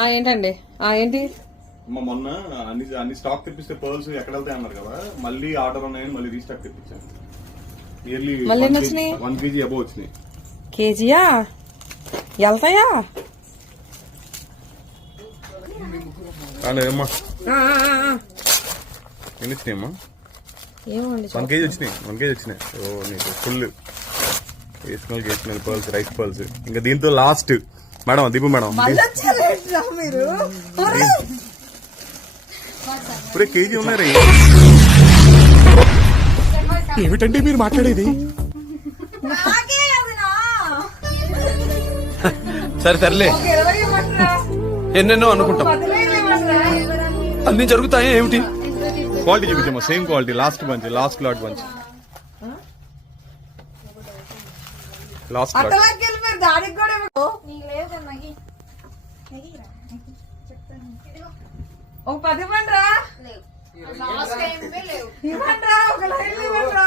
ఏంటండి ఏంటి మొన్న అన్ని స్టాక్ తెప్పిస్తే పర్ల్స్ ఎక్కడ వెళ్తాయి అన్నారు కదా, మళ్ళీ ఆర్డర్ ఉన్నాయని మళ్ళీ రీస్టాక్ తెప్పించాను. మళ్ళీ ఎన్ని వచ్చినాయి? 1 kg అబౌవ్ వచ్చినాయి. కేజీయా? వెళ్తాయా? ఏమ్మా ఎన్ని వచ్చినాయమ్మా? 1 kg వచ్చినాయి. 1 kg వచ్చినాయి. ఓ నీకు ఫుల్ వేసుకొని పర్ల్స్, రైస్ పర్ల్స్. ఇంకా దీంతో లాస్ట్ మేడం, దీపు మేడం ఇప్పుడే కేజీ ఉన్నాయి. ఏమిటండి మీరు మాట్లాడేది? సరే సర్లే, ఎన్నెన్నో అనుకుంటాం, అన్ని జరుగుతాయి. ఏమిటి క్వాలిటీ చూపించమ్మా, same quality. Last bunch, last lot bunch, last lot. ఒక 10 ఇవ్వండిరా. ఇవ్వండిరా, ఒక లైన్ ఇవ్వండిరా.